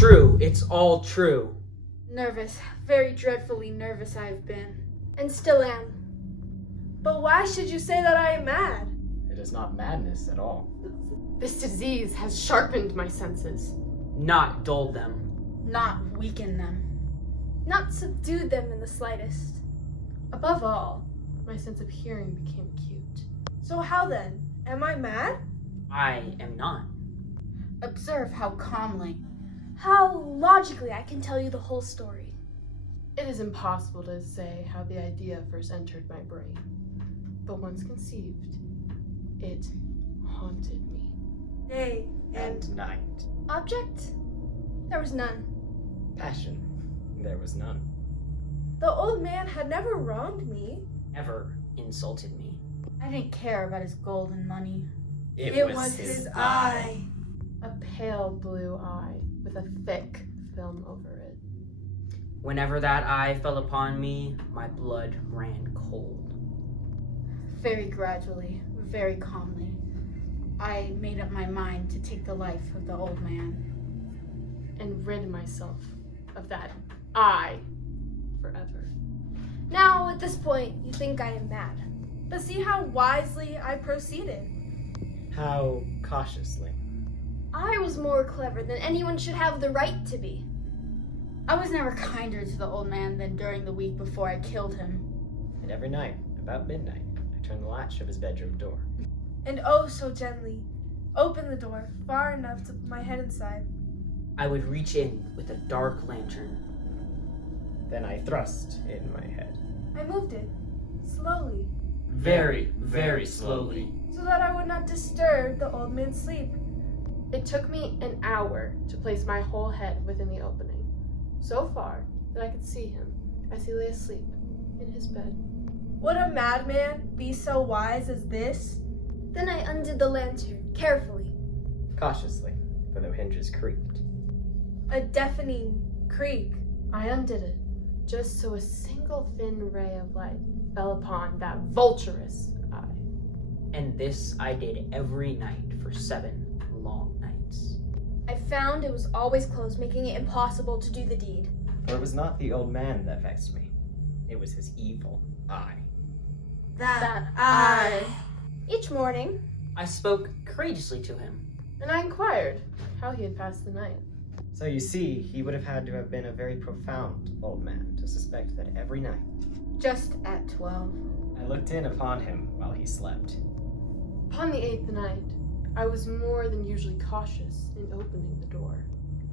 true. It's all true. Nervous, very dreadfully nervous I have been. And still am. But why should you say that I am mad? It is not madness at all. This disease has sharpened my senses. Not dulled them. Not weaken them. Not subdued them in the slightest. Above all, my sense of hearing became acute. So how then? Am I mad? I am not. Observe how calmly. How logically I can tell you the whole story. It is impossible to say how the idea first entered my brain, but once conceived, it haunted me. Day And night. Object? There was none. Passion. There was none. the old man had never wronged me. Never insulted me. I didn't care about his gold and money. It was his eye. A pale blue eye with a thick film over it. Whenever that eye fell upon me, my blood ran cold. Very gradually, very calmly, I made up my mind to take the life of the old man. And rid myself of that eye forever. Now, at this point, you think I am mad. But see how wisely I proceeded. How cautiously. I was more clever than anyone should have the right to be. I was never kinder to the old man than during the week before I killed him. And every night, about midnight, I turned the latch of his bedroom door. And oh so gently, opened the door far enough to put my head inside. I would reach in with a dark lantern. Then I thrust in my head. I moved it, slowly, Very, very slowly. so that I would not disturb the old man's sleep. It took me an hour to place my whole head within the opening, so far that I could see him as he lay asleep in his bed. Would a madman be so wise as this? Then I undid the lantern, carefully. Cautiously, for the hinges creaked. A deafening creak. I undid it, just so a single thin ray of light fell upon that vulturous eye. And this I did every night for 7 long nights. I found it was always closed, making it impossible to do the deed. For it was not the old man that vexed me. It was his evil eye. That eye. Each morning, I spoke courageously to him. And I inquired how he had passed the night. So you see, he would have had to have been a very profound old man to suspect that every night Just at 12. I looked in upon him while he slept. Upon the 8th night, I was more than usually cautious in opening the door.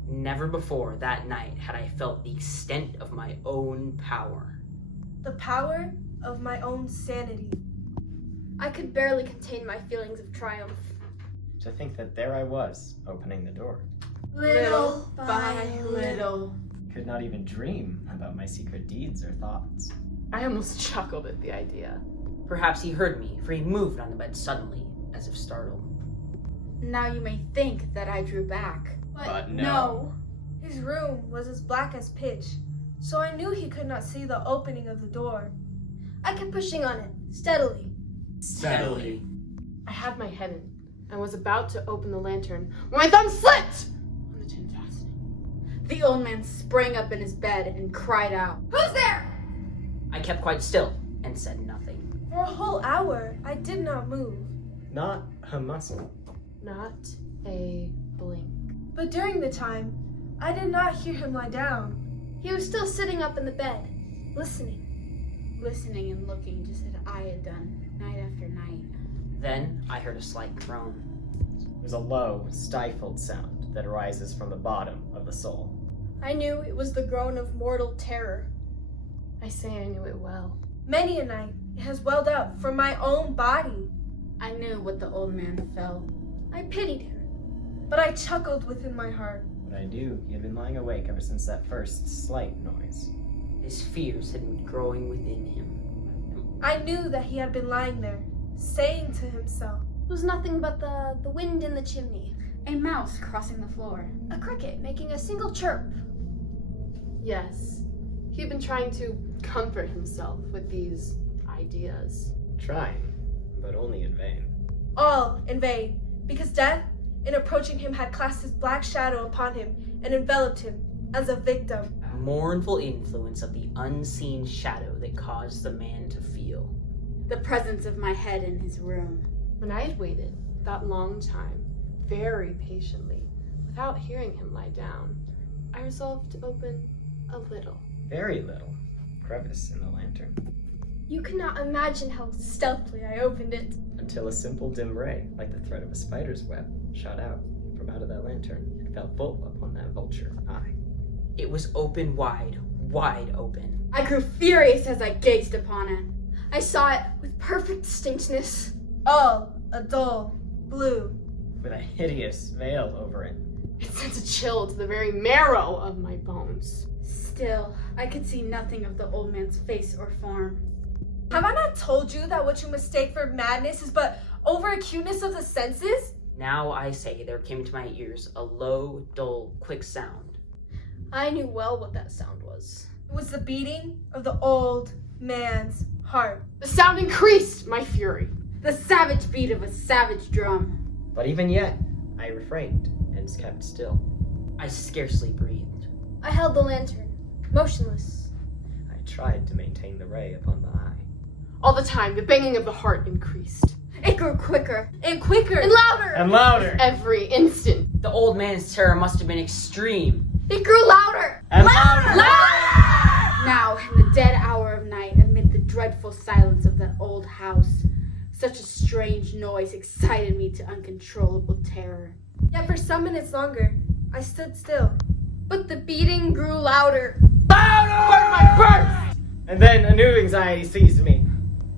Never before that night had I felt the extent of my own power. the power of my own sanity. I could barely contain my feelings of triumph. To think that there I was, opening the door. Little by little. Could not even dream about my secret deeds or thoughts. I almost chuckled at the idea. Perhaps he heard me, for he moved on the bed suddenly, as if startled. Now you may think that I drew back. But no. His room was as black as pitch, so I knew he could not see the opening of the door. I kept pushing on it, steadily. Steadily. I had my head in and was about to open the lantern when my thumb slipped on the tin fastening. The old man sprang up in his bed and cried out, Who's there? I kept quite still and said nothing. For a whole hour, I did not move. Not a muscle. Not a blink. But during the time, I did not hear him lie down. He was still sitting up in the bed, listening. listening and looking just as I had done night after night. Then I heard a slight groan. There's a low, stifled sound that arises from the bottom of the soul. I knew it was the groan of mortal terror. I say I knew it well. Many a night, it has welled up from my own body. I knew what the old man felt. I pitied him. But I chuckled within my heart. But I knew he had been lying awake ever since that first slight noise. His fears had been growing within him. I knew that he had been lying there, saying to himself, It was nothing but the wind in the chimney. A mouse crossing the floor. A cricket making a single chirp. Yes, he had been trying to comfort himself with these ideas. Trying, but only in vain. all in vain, because death, in approaching him, had cast his black shadow upon him and enveloped him as a victim. Mournful influence of the unseen shadow that caused the man to feel. The presence of my head in his room. When I had waited that long time, very patiently, without hearing him lie down, I resolved to open a little. Very little crevice in the lantern, You cannot imagine how stealthily I opened it. until a simple dim ray, like the thread of a spider's web, shot out from out of that lantern and fell full upon that vulture eye. It was open wide, wide open. I grew furious as I gazed upon it. I saw it with perfect distinctness. All a dull blue. With a hideous veil over it. It sent a chill to the very marrow of my bones. Still, I could see nothing of the old man's face or form. Have I not told you that what you mistake for madness is but over acuteness of the senses? Now I say there came to my ears a low, dull, quick sound. I knew well what that sound was. It was the beating of the old man's heart. The sound increased my fury. The savage beat of a savage drum. But even yet, I refrained and kept still. I scarcely breathed. I held the lantern, motionless. I tried to maintain the ray upon the eye. All the time, the banging of the heart increased. It grew quicker. And quicker. And louder! And louder! Every instant. The old man's terror must have been extreme. It grew louder! And louder! Now, in the dead hour of night, amid the dreadful silence of that old house, such a strange noise excited me to uncontrollable terror. Yet for some minutes longer, I stood still. But the beating grew louder. And then a new anxiety seized me.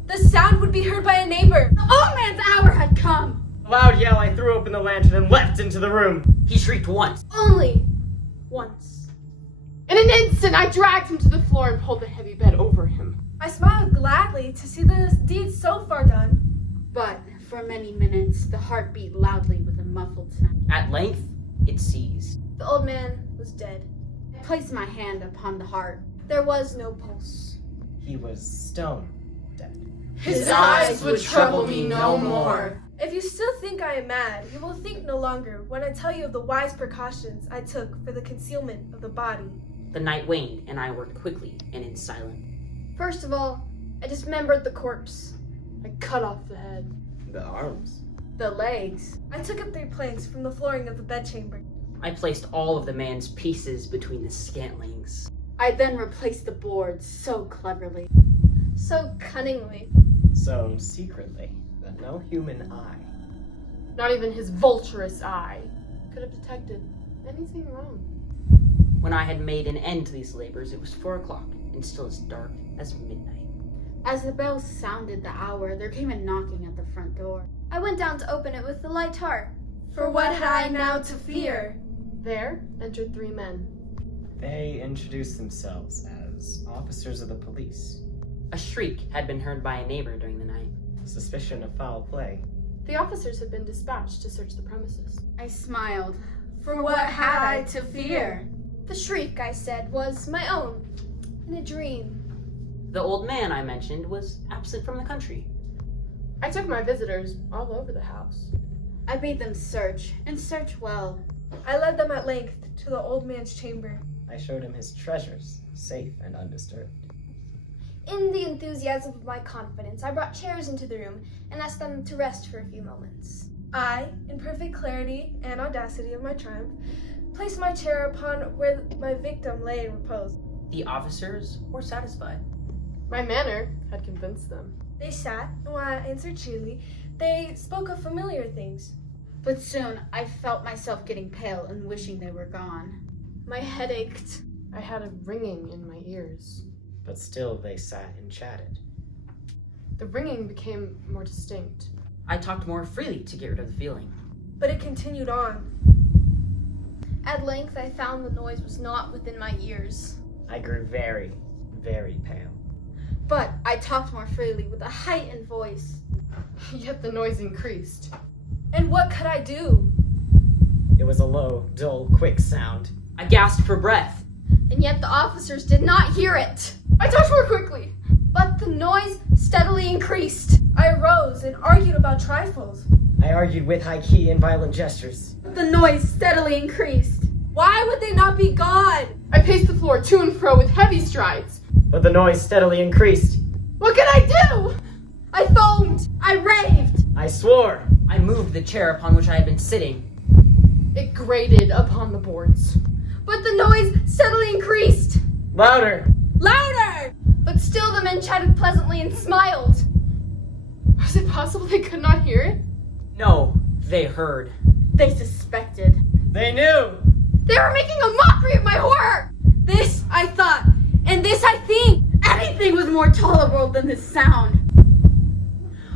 The sound would be heard by a neighbor. The old man's hour had come. A loud yell, I threw open the lantern and leapt into the room. He shrieked once. Only once. In an instant, I dragged him to the floor and pulled the heavy bed over him. I smiled gladly to see the deed so far done. But for many minutes, the heart beat loudly with a muffled sound. At length, it ceased. The old man was dead. I placed my hand upon the heart. There was no pulse. He was stone dead. His eyes would trouble me no more. If you still think I am mad, you will think no longer when I tell you of the wise precautions I took for the concealment of the body. The night waned, and I worked quickly and in silence. First of all, I dismembered the corpse. I cut off the head. The arms. The legs. I took up 3 planks from the flooring of the bedchamber. I placed all of the man's pieces between the scantlings. I then replaced the boards so cleverly. So cunningly. So secretly that no human eye. Not even his vulturous eye could have detected anything wrong. When I had made an end to these labors, it was 4 o'clock, and still as dark as midnight. As the bells sounded the hour, there came a knocking at the front door. I went down to open it with a light heart. For what had I now to fear? There entered 3 men. They introduced themselves as officers of the police. A shriek had been heard by a neighbor during the night. Suspicion of foul play. The officers had been dispatched to search the premises. I smiled. For what had I to fear? The shriek, I said, was my own, in a dream. The old man I mentioned was absent from the country. I took my visitors all over the house. I bade them search, and search well. I led them at length to the old man's chamber. I showed him his treasures, safe and undisturbed. In the enthusiasm of my confidence, I brought chairs into the room and asked them to rest for a few moments. I, in perfect clarity and audacity of my triumph, placed my chair upon where my victim lay in repose. The officers were satisfied. My manner had convinced them. They sat, and while I answered cheerily, they spoke of familiar things. But soon I felt myself getting pale and wishing they were gone. My head ached. I had a ringing in my ears. But still they sat and chatted. The ringing became more distinct. I talked more freely to get rid of the feeling. But it continued on. At length, I found the noise was not within my ears. I grew very, very pale. But I talked more freely with a heightened voice. Yet the noise increased. And what could I do? It was a low, dull, quick sound. I gasped for breath. And yet the officers did not hear it. I talked more quickly. But the noise steadily increased. I arose and argued about trifles. I argued with high key and violent gestures. But the noise steadily increased. Why would they not be gone? I paced the floor to and fro with heavy strides. But the noise steadily increased. What can I do? I foamed. I raved. I swore. I moved the chair upon which I had been sitting. It grated upon the boards. But the noise steadily increased. Louder. Louder! But still the men chatted pleasantly and smiled. Was it possible they could not hear it? No, they heard. They suspected. They knew. They were making a mockery of my horror. This I thought, and this I think. Anything was more tolerable than this sound.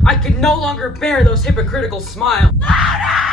I could no longer bear those hypocritical smiles. Louder!